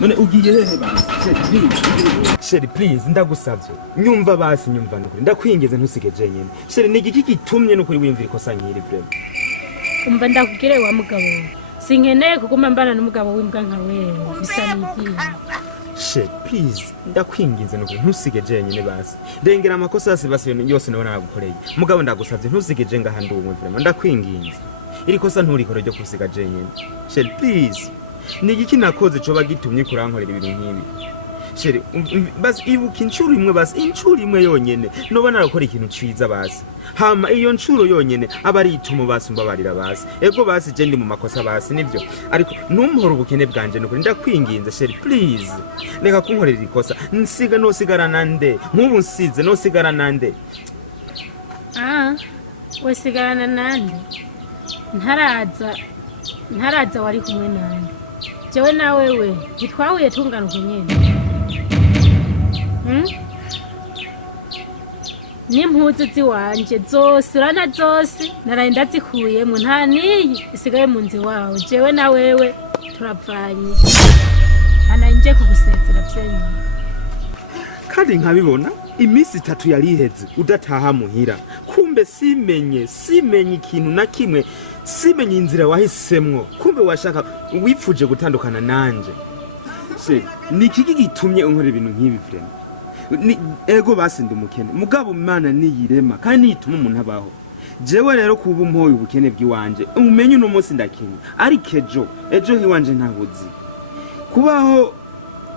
none ugiye hehe basi sheri please ndagusavye nyumva basi nyumva nukuri ndakwingeze ntusige jenyene sheri ni igiki gitumye nukuri wiyumvira ikosa nkiri vrema umva ndakugire wa mugabo sinkeneye kuguma mbana n'umugabo w'imbwa nka wewe bisa n'igihe sheri please ndakwinginze nukuri ntusige jenyene basi ndengera amakosa yose nabona nagukoreye mugabo ndagusavye ntusige je ngaha ndumwe vrema ndakwinginze iri kosa nturikore ryo kusiga jenyene sheri please ni igiki nakoze coba gitumye kurankorera ibintu nk'ibi sheri basi ibuka incuro imwe basi incuro imwe yonyene noba narakora ikintu ciza basi hama iyo ncuro yonyene aba ari itumo basi mbabarira basi ego basi je ndi mu makosa basi nivyo ariko numuhora ubukene bwanje nukuri ndakwinginze sheri please reka kunkorera ikosa nsiga nosigara nande nk'ubu nsize nosigara nande we sigarana nande ntaraza wari kumwe nande jewe na wewe gitwahuye tungana uko nyene n'impuzu ziwanje zose urana zose naraye ndazikuyemwo nta niyi isigaye mu nzi wawe jewe na wewe turavanye nje kugusezera vyenyine kandi nkabibona imisi 3 yari iheze udataha muhira kumbe simenye ikintu na kimwe simenye inzira wahisemwo kumbe washaka wipfuje gutandukana nanje ni kiki gitumye unkora ibintu nk'ibi vrema ego basi ndumukene mugabo Imana niyirema kandi nituma umuntu abaho jewe rero kuba umpoye ubukene bw'iwanje umenye uno munsi ndakenye ariko ejo hiwanje ntabuzi kubaho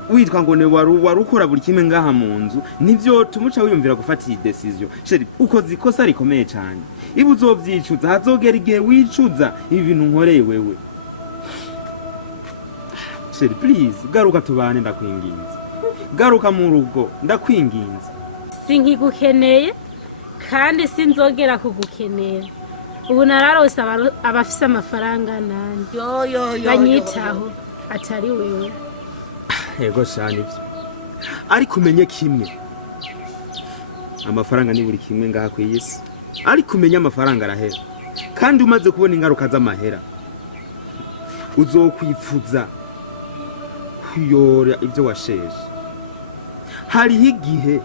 witwa ngo ne warukora buri kimwe ngaha mu nzu nivyo tumuca wiyumvira gufata iyi decision sheri ukoze ikosa rikomeye cyane ibu uzovyicuza hazogera igihe wicuza ibi bintu nkoreye wewe sheri please garuka tubane ndakwinginze garuka mu rugo ndakwinginze sinkigukeneye kandi sinzogera kugukenera ubu nararose abafise amafaranga nanje banyitaho atari wewe ego shani byo ariko umenye kimwe amafaranga ni buri kimwe ngaha ku isi ariko umenye amafaranga arahera kandi umaze kubona ingaruka z'amahera uzokwifuza kuyora ibyo washeje hariho igihe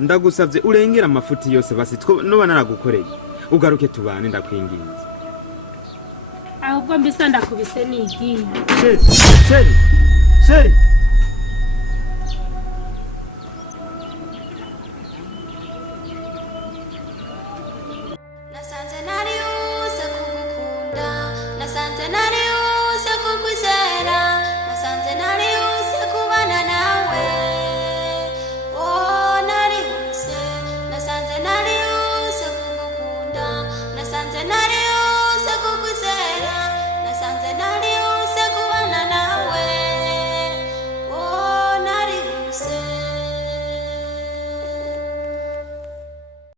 ndagusavye urengera amafuti yose basi noba naragukoreye ugaruke tubane ndakwinginze ahubwo mbisa ndakubise nigiye sheri